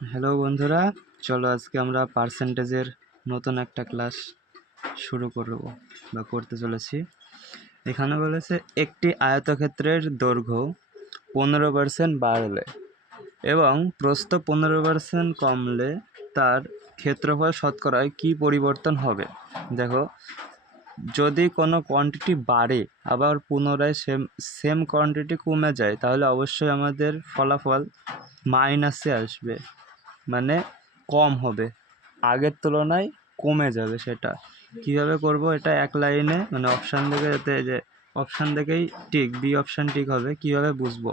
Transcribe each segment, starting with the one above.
Hello বন্ধুরা, চলো আজকে আমরা পার্সেন্টেজের নতুন একটা ক্লাস শুরু করব বা করতে চলেছি। এখানে বলেছে, একটি আয়তক্ষেত্রের দৈর্ঘ্য পনেরো পার্সেন্ট বাড়লে এবং প্রস্থ পনেরো পার্সেন্ট কমলে তার ক্ষেত্রফল শতকরায় কী পরিবর্তন হবে? দেখো, যদি কোনো কোয়ান্টিটি বাড়ে, আবার পুনরায় সেম সেম কোয়ান্টিটি কমে যায়, তাহলে অবশ্যই আমাদের ফলাফল মাইনাসে আসবে। মানে কম হবে। আগের তুলনায় কমে যাবে সেটা। কীভাবে করব? এটা এক লাইনে মানে অপশান দেখে যাতে যে অপশান দেখেই ঠিক বি অপশান ঠিক হবে, কীভাবে বুঝব?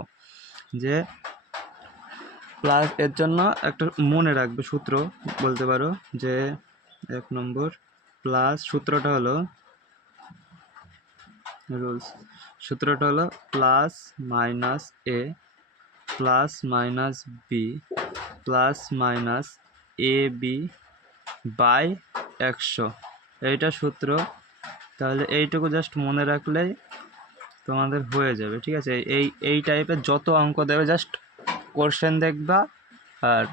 যে প্লাস এর জন্য একটা মনে রাখবে সূত্র, বলতে পারো যে এক নম্বর প্লাস সূত্রটা হলো রুলস সূত্রটা হলো plus minus A plus minus B plus minus A B by একশো। এইটা সূত্র। তাহলে এইটুকু জাস্ট মনে রাখলেই তোমাদের হয়ে যাবে, ঠিক আছে? এই এই টাইপের যত অঙ্ক দেবে জাস্ট কোশ্চেন দেখবা আর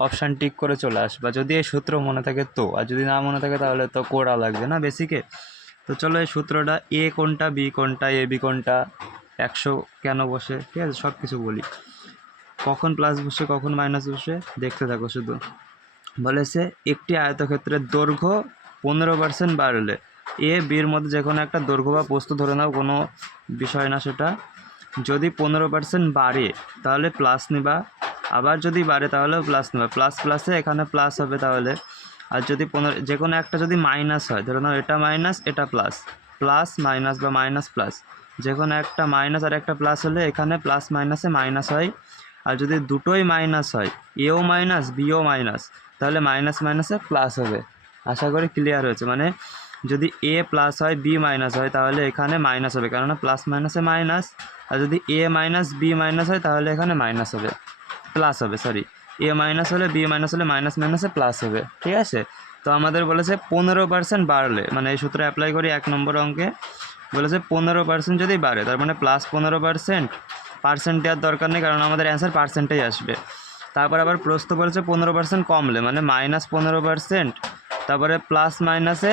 অপশান টিক করে চলে আসবা। যদি এই সূত্র মনে থাকে তো, আর যদি না মনে থাকে তাহলে তো করা লাগবে না বেসিকে তো চলো এই সূত্রটা, এ কোনটা, বি কোনটা, এ বি কোনটা, একশো কেন বসে? ঠিক আছে সব কিছু বলি। কখন প্লাস বসে, কখন মাইনাস বসে, দেখতে থাকো শুধু। বলেছে, একটি আয়তক্ষেত্রের দৈর্ঘ্য পনেরো পার্সেন্ট বাড়লে। এ বির মধ্যে যে কোনো একটা দৈর্ঘ্য বা বস্তু ধরে নাও, কোনো বিষয় না সেটা। যদি পনেরো পার্সেন্ট বাড়ে, তাহলে প্লাস নিবা। আবার যদি বাড়ে, তাহলেও প্লাস নেবা। প্লাস প্লাসে এখানে প্লাস হবে তাহলে। আর যদি পনেরো, যে কোনো একটা যদি মাইনাস হয়, ধরে নাও এটা মাইনাস এটা প্লাস প্লাস মাইনাস বা মাইনাস প্লাস যে কোনো একটা মাইনাস আর একটা প্লাস হলে এখানে প্লাস মাইনাসে মাইনাস হয়। আর যদি দুটোই মাইনাস হয় এও মাইনাস বিও মাইনাস তাহলে মাইনাস মাইনাসে প্লাস হবে। আশা করি ক্লিয়ার হয়েছে। মানে যদি এ প্লাস হয় বি মাইনাস হয়, তাহলে এখানে মাইনাস হবে। কেননা প্লাস মাইনাসে মাইনাস আর যদি এ মাইনাস বি মাইনাস হয়, তাহলে এখানে মাইনাস হবে। প্লাস হবে সরি এ মাইনাস হলে বি মাইনাস হলে মাইনাস মাইনাসে প্লাস হবে। ঠিক আছে? তো আমাদের বলেছে পনেরো পার্সেন্ট বাড়লে মানে এই সূত্রে অ্যাপ্লাই করি এক নম্বর অঙ্কে, বলেছে পনেরো পার্সেন্ট যদি বাড়ে, তার মানে প্লাস পনেরো পার্সেন্ট পার্সেন্ট দেওয়ার দরকার নেই, কারণ আমাদের অ্যান্সার পার্সেন্টেজ আসবে। তারপর আবার প্রশ্ন বলেছে পনেরো পার্সেন্ট কমলে মানে মাইনাস পনেরো পার্সেন্ট তারপরে প্লাস মাইনাসে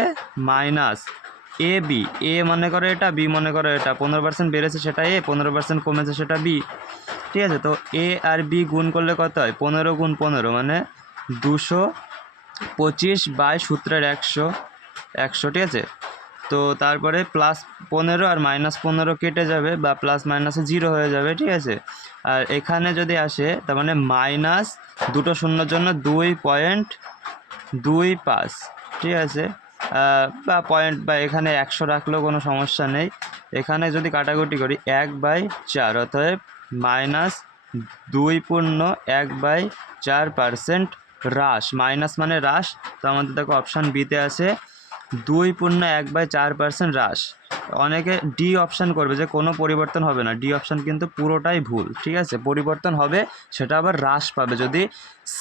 মাইনাস এ বি এ মনে করো এটা বি মনে করো এটা, পনেরো পার্সেন্ট বেড়েছে সেটা এ পনেরো পার্সেন্ট কমেছে সেটা বি ঠিক আছে? তো এ আর বি গুণ করলে কত হয়? পনেরো গুণ পনেরো মানে দুশো পঁচিশ বাই সূত্রের একশো একশো, ঠিক আছে? তো তারপরে প্লাস পনেরো আর মাইনাস পনেরো কেটে যাবে বা প্লাস মাইনাসে জিরো হয়ে যাবে, ঠিক আছে? আর এখানে যদি আসে, তার মানে মাইনাস দুটো শূন্যর জন্য দুই পয়েন্ট দুই পাঁচ, ঠিক আছে? বা পয়েন্ট বা এখানে একশো রাখলেও কোনো সমস্যা নেই। এখানে যদি কাটাকুটি করি, এক বাই চার, অতএব মাইনাস দুই পূর্ণ এক বাই চার পার্সেন্ট হ্রাস। মাইনাস মানে হ্রাস। তো আমাদের দেখো অপশান বিতে আছে দুই পূর্ণ এক বাই চার পার্সেন্ট হ্রাস। অনেকে ডি অপশান করবে যে কোনো পরিবর্তন হবে না। ডি অপশান কিন্তু পুরোটাই ভুল, ঠিক আছে? পরিবর্তন হবে, সেটা আবার হ্রাস পাবে। যদি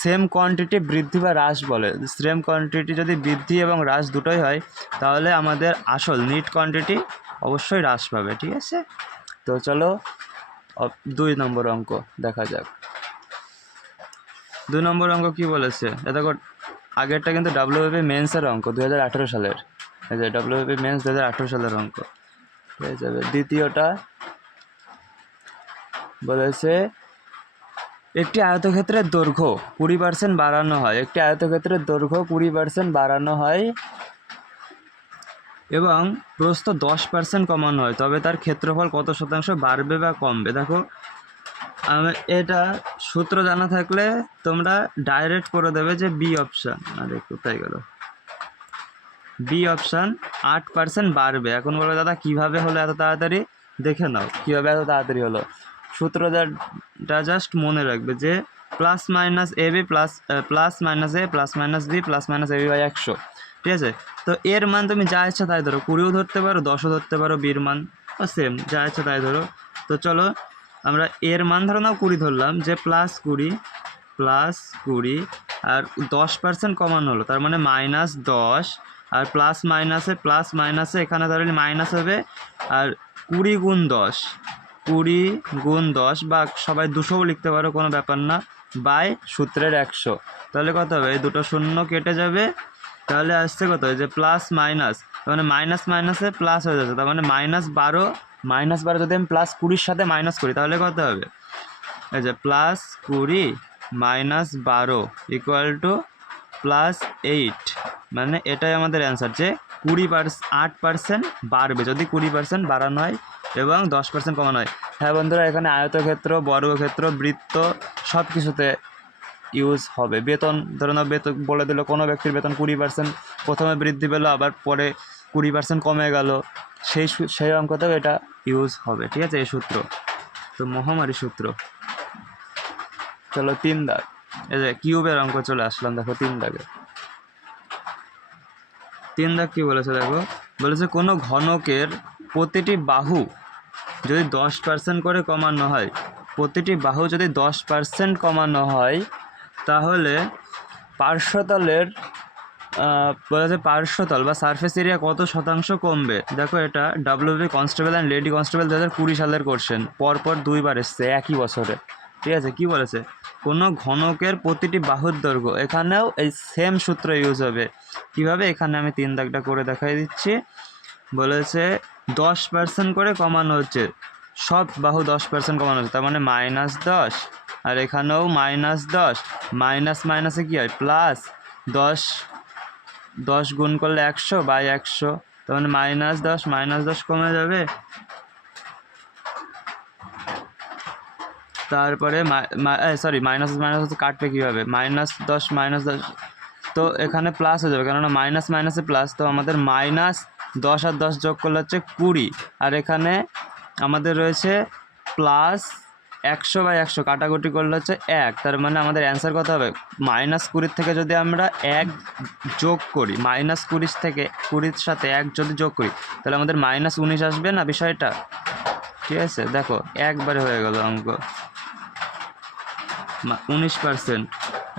সেম কোয়ান্টিটি বৃদ্ধি বা হ্রাস বলে সেম কোয়ান্টিটি যদি বৃদ্ধি এবং হ্রাস দুটোই হয়, তাহলে আমাদের আসল নিট কোয়ান্টিটি অবশ্যই হ্রাস পাবে, ঠিক আছে? তো চলো দুই নম্বর অঙ্ক দেখা যাক। দুই নম্বর অঙ্ক কি বলেছে? এটা আগেরটা কিন্তু ডাব্লিউপি মেন্সের অঙ্ক দু হাজার আঠেরো সালের। এই যে ডাব্লিউপি মেন্স দু হাজার আঠেরো সালের অঙ্ক। হয়ে যাবে দ্বিতীয়টা বলেছে, একটি আয়তক্ষেত্রের দৈর্ঘ্য কুড়ি পার্সেন্ট বাড়ানো হয়। একটি আয়তক্ষেত্রের দৈর্ঘ্য কুড়ি পার্সেন্ট বাড়ানো হয় এবং প্রস্থ দশ পার্সেন্ট কমানো হয়। তবে তার ক্ষেত্রফল কত শতাংশ বাড়বে বা কমবে? দেখো এটা সূত্র জানা থাকলে তোমরা ডাইরেক্ট করে দেবে যে বি অপশান আরে কোথায় গেল। বি অপশান আট পার্সেন্ট বাড়বে। এখন বলো, দাদা, কীভাবে হলো এত তাড়াতাড়ি? দেখে নাও, কীভাবে এত তাড়াতাড়ি হলো। সূত্রটা জাস্ট মনে রাখবে যে plus minus A B plus plus minus A plus minus B plus minus A B by একশো। ঠিক আছে? তো এর মান তুমি যা ইচ্ছা তাই ধরো। কুড়িও ধরতে পারো, দশও ধরতে পারো বির মান। সেম যা ইচ্ছা তাই ধরো। তো চলো আমরা এর মান ধারণাও কুড়ি ধরলাম যে প্লাস কুড়ি প্লাস কুড়ি আর দশ পার্সেন্ট কমানো হলো। তার মানে মাইনাস দশ আর প্লাস মাইনাসে প্লাস মাইনাসে এখানে তাহলে মাইনাস হবে আর কুড়ি গুণ দশ। কুড়ি গুণ দশ বা সবাই দুশোও লিখতে পারো, কোনো ব্যাপার না বাই সূত্রের একশো। তাহলে কত হবে? এই দুটো শূন্য কেটে যাবে, তাহলে আসছে কত? যে প্লাস মাইনাস তার মানে মাইনাস মাইনাসে প্লাস হয়ে যাচ্ছে। তার মানে মাইনাস বারো মাইনাস বারো যদি আমি প্লাস কুড়ির সাথে মাইনাস করি, তাহলে কত হবে? যে প্লাস কুড়ি মাইনাস বারো ইকুয়াল টু প্লাস এইট মানে এটাই আমাদের অ্যান্সার যে কুড়ি পার্স আট পার্সেন্ট বাড়বে। যদি কুড়ি পার্সেন্ট বাড়ানো হয় এবং দশ পার্সেন্ট কমানো হয়। হ্যাঁ বন্ধুরা, এখানে আয়তক্ষেত্র, বর্গক্ষেত্র, বৃত্ত সব কিছুতে ইউজ হবে। বেতন, ধরে নাও বেতন বলে দিল, কোনো ব্যক্তির বেতন কুড়ি পার্সেন্ট প্রথমে বৃদ্ধি পেল, আবার পরে কুড়ি পার্সেন্ট কমে গেল। সেই সেই অঙ্কতেও এটা ইউজ হবে, ঠিক আছে? এই সূত্র। তো মহামারী সূত্র। চলো তিন দাগ। এই যে কিউবের অঙ্ক চলে আসলাম, দেখো তিন দাগে। তিন দাগ কী বলেছে, দেখো? বলেছে কোনো ঘনকের প্রতিটি বাহু যদি দশ পার্সেন্ট করে কমানো হয়, প্রতিটি বাহু যদি দশ পার্সেন্ট কমানো হয়, তাহলে পার্শ্বতলের আহ, বলেছে পার্শ্বতল বা সারফেস এরিয়া কত শতাংশ কমবে? দেখো এটা W B constable and lady constable দু হাজার কুড়ি সালের কোশ্চেন পরপর দুইবার এসছে একই বছরে। ঠিক আছে কি বলেছে? কোনো ঘনকের প্রতিটি বাহুর দৈর্ঘ্য এখানেও এই সেম সূত্র ইউজ হবে। কীভাবে? এখানে আমি তিন দাগটা করে দেখাই দিচ্ছি। বলেছে দশ পার্সেন্ট করে কমানো হচ্ছে। সব বাহু দশ পার্সেন্ট কমানো হচ্ছে তার মানে মাইনাস দশ। আর এখানেও মাইনাস দশ। মাইনাস মাইনাসে কী হয়? প্লাস দশ দশ গুণ করলে একশো বাই একশো, তার মানে মাইনাস দশ মাইনাস দশ কমে যাবে। তারপরে সরি মাইনাস মাইনাস কাটবে কীভাবে? মাইনাস দশ মাইনাস দশ, তো এখানে প্লাস হয়ে যাবে, কেননা মাইনাস, মাইনাসে প্লাস তো আমাদের মাইনাস দশ আর দশ যোগ করলে হচ্ছে কুড়ি। আর এখানে আমাদের রয়েছে প্লাস একশো বাই একশো, কাটাকুটি করলে হচ্ছে এক। তার মানে আমাদের অ্যান্সার কত হবে? মাইনাস কুড়ির থেকে যদি আমরা এক যোগ করি, মাইনাস কুড়ির থেকে, কুড়ির সাথে এক যদি যোগ করি, তাহলে আমাদের মাইনাস উনিশ আসবে না বিষয়টা? ঠিক আছে? দেখো, একবারে হয়ে গেল অঙ্ক। উনিশ পার্সেন্ট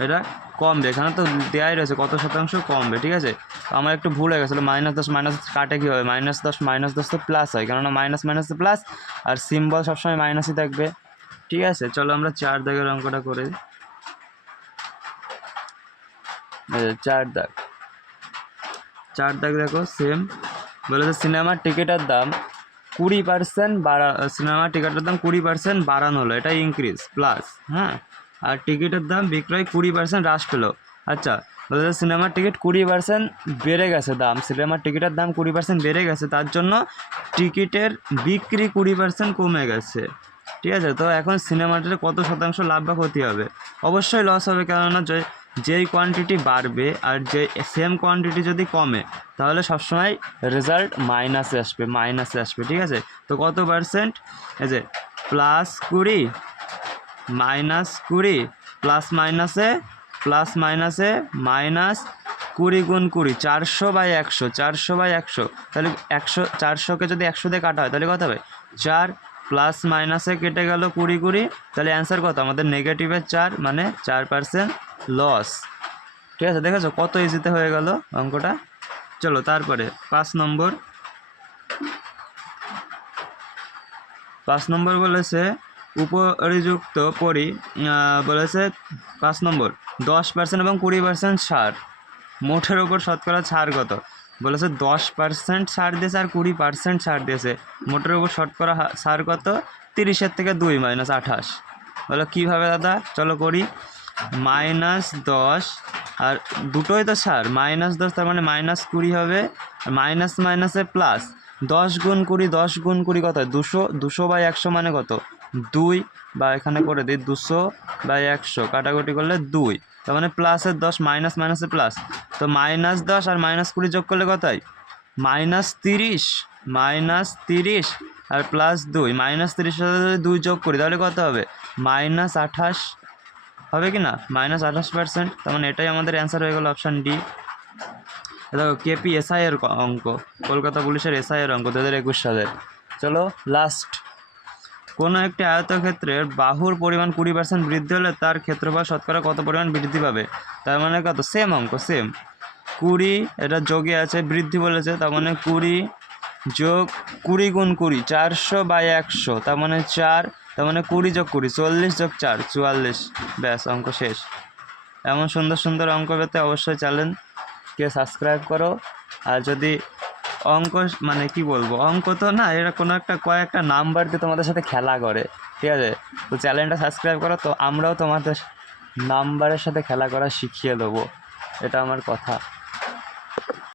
এটা কমবে, এখানে তো দেওয়াই রয়েছে, কত শতাংশ কমবে, ঠিক আছে? আমার একটু ভুল হয়ে গেছিল মাইনাস দশ, মাইনাস কাটে কী হবে মাইনাস দশ মাইনাস দশ তো প্লাস হয়, কেননা মাইনাস মাইনাস তো প্লাস আর সিম্বল সবসময় মাইনাসই থাকবে। ঠিক আছে, চলো আমরা চার দাগের অঙ্কটা করে। চার দাগ। চার দাগ দেখো সেম বলেছে সিনেমার টিকিটের দাম কুড়ি পার্সেন্ট বাড়া সিনেমার টিকিটের দাম কুড়ি পার্সেন্ট বাড়ানো হলো এটা ইনক্রিজ প্লাস হ্যাঁ? আর টিকিটের দাম বিক্রয় কুড়ি পার্সেন্ট হ্রাস পেল। আচ্ছা বলেছে সিনেমার টিকিট কুড়ি পার্সেন্ট বেড়ে গেছে দাম সিনেমার টিকিটের দাম কুড়ি পার্সেন্ট বেড়ে গেছে, তার জন্য টিকিটের বিক্রি কুড়ি পার্সেন্ট কমে গেছে। ঠিক আছে, তো এখন সিনেমাটার কত শতাংশ লাভ বা ক্ষতি হবে? অবশ্যই লস হবে, কেননা যেই কোয়ান্টিটি বাড়বে আর যে সেম কোয়ান্টিটি যদি কমে, তাহলে সবসময় রেজাল্ট মাইনাসে আসবে মাইনাসে আসবে, ঠিক আছে? তো কত পার্সেন্ট এই যে প্লাস কুড়ি মাইনাস কুড়ি প্লাস মাইনাসে প্লাস মাইনাসে মাইনাস কুড়ি গুণ কুড়ি, চারশো বাই একশো, চারশো বাই একশো, তাহলে একশো, চারশোকে যদি একশো দিয়ে কাটা হয়, তাহলে কত হবে? চার প্লাস মাইনাসে কেটে গেল কুড়ি কুড়ি, তাহলে অ্যান্সার কত? আমাদের নেগেটিভের চার মানে চার পার্সেন্ট লস ঠিক আছে, দেখেছ কত ইজিতে হয়ে গেল অঙ্কটা? চলো, তারপরে পাঁচ নম্বর। পাঁচ নম্বর বলেছে, উপরিযুক্ত পরি বলেছে পাঁচ নম্বর, দশ পার্সেন্ট এবং কুড়ি পার্সেন্ট ছাড় মোটের ওপর শতকরা ছাড় কত? বলেছে দশ পার্সেন্ট ছাড় দিয়েছে আর কুড়ি পার্সেন্ট ছাড় দিয়েছে। মোটের উপর শতকরা ছাড় কত? তিরিশের থেকে দুই মাইনাস আঠাশ। বলো, কীভাবে দাদা? চলো করি। মাইনাস দশ, আর দুটোই তো ছাড় মাইনাস দশ, তার মানে মাইনাস কুড়ি হবে। মাইনাস মাইনাসে প্লাস দশ গুণ কুড়ি, দশ গুণ কুড়ি কত? দুশো দুশো বাই একশো মানে কত? দুই। বা এখানে করে দিই, দুশো বাই একশো। কাটাকুটি করলে দুই। তার মানে প্লাসের দশ মাইনাস মাইনাসে প্লাস তো মাইনাস দশ আর মাইনাস কুড়ি যোগ করলে কত মাইনাস তিরিশ মাইনাস তিরিশ আর প্লাস দুই। মাইনাস তিরিশ সাথে যদি দুই যোগ করি, তাহলে কত হবে? মাইনাস আঠাশ। হবে কি না? মাইনাস আঠাশ পার্সেন্ট তার মানে এটাই আমাদের অ্যান্সার হয়ে গেল অপশান ডি দেখো কেপি এসআই এর ক- অঙ্ক। কলকাতা পুলিশের এসআই এর অঙ্ক দু হাজার একুশ সালের। চলো লাস্ট কোনো একটি আয়তক্ষেত্রের বাহুর পরিমাণ কুড়ি পার্সেন্ট বৃদ্ধি হলে তার ক্ষেত্রফল শতকরা কত পরিমাণ বৃদ্ধি পাবে? তার মানে কত? সেম অঙ্ক সেম কুড়ি, এটা যোগে আছে, বৃদ্ধি বলেছে, তার মানে কুড়ি যোগ কুড়ি গুণ কুড়ি, চারশো বাই একশো, তার মানে চার, তার মানে কুড়ি যোগ কুড়ি, চল্লিশ যোগ চার, চুয়াল্লিশ। ব্যাস, অঙ্ক শেষ। এমন সুন্দর সুন্দর অঙ্ক পেতে অবশ্যই চ্যানেলকে সাবস্ক্রাইব করো। আর যদি অঙ্ক মানে কি বলব? অঙ্ক তো না, এরা কোনো একটা কয়েকটা নাম্বার দিয়ে তোমাদের সাথে খেলা করে, ঠিক আছে? তো চ্যানেলটা সাবস্ক্রাইব করো, তো আমরাও তোমাদের নাম্বারের সাথে খেলা করা শিখিয়ে দেবো, এটা আমার কথা।